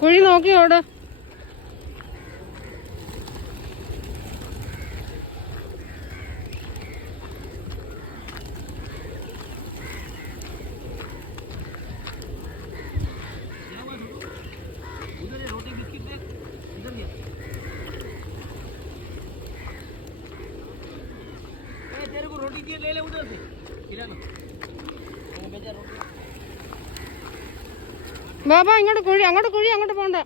കുഴി നോക്കി ഓട്. ले ले उधर से खिलाना ബാബാ ഇങ്ങോട്ട് കുഴി, അങ്ങോട്ട് കുഴി, അങ്ങോട്ട് പോണ്ട.